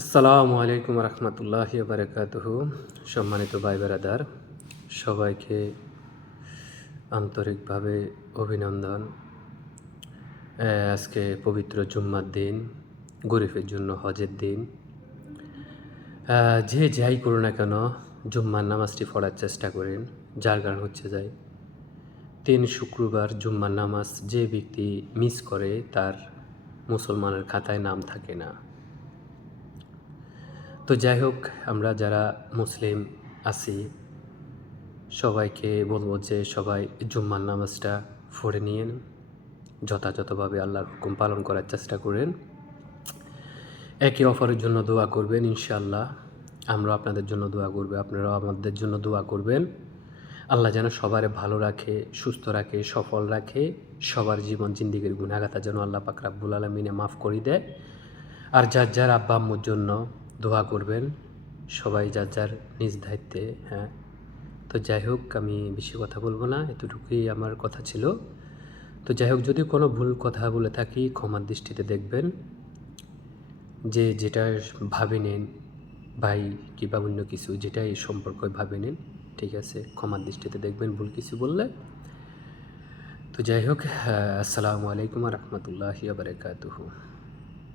আসসালামু আলাইকুম রহমতুল্লাহি বারাকাতুহু। সম্মানিত ভাই বেরাদার, সবাইকে আন্তরিকভাবে অভিনন্দন। আজকে পবিত্র জুম্মার দিন, গরিবের জন্য হজের দিন। যে যাই করুন না কেন, জুম্মার নামাজটি পড়ার চেষ্টা করেন। যার কারণ হচ্ছে যাই 3 শুক্রবার জুম্মার নামাজ যে ব্যক্তি মিস করে তার মুসলমানের খাতায় নাম থাকে না। তো যাই হোক, আমরা যারা মুসলিম আছি সবাইকে বলবো যে সবাই জুম্মার নামাজটা পড়ে নিন, যথাযথভাবে আল্লাহর হুকুম পালন করার চেষ্টা করেন। একে অপরের জন্য দোয়া করবেন, ইনশাআল্লাহ আমরা আপনাদের জন্য দোয়া করব, আপনারাও আমাদের জন্য দোয়া করবেন। আল্লাহ যেন সবারে ভালো রাখে, সুস্থ রাখে, সফল রাখে, সবার জীবন জিন্দিগির গুনাহগাতা যেন আল্লাহ পাক রাব্বুল আলামিনে মাফ করে দেয়। আর যার যার আব্বা আম্মুর জন্য দোয়া করবেন, সবাই যার যার নিজ দায়িত্বে। হ্যাঁ, তো যাই হোক, আমি বেশি কথা বলবো না, এতটুকুই আমার কথা ছিল। তো যাই হোক, যদি কোনো ভুল কথা বলে থাকি ক্ষমার দৃষ্টিতে দেখবেন। যে যেটা ভাবে নিন, ভাই কিংবা অন্য কিছু যেটাই সম্পর্ক ভাবে নিন, ঠিক আছে? ক্ষমার দৃষ্টিতে দেখবেন ভুল কিছু বললে। তো যাই হোক, আসসালামু আলাইকুম রহমতুল্লাহি বারাকাতুহু।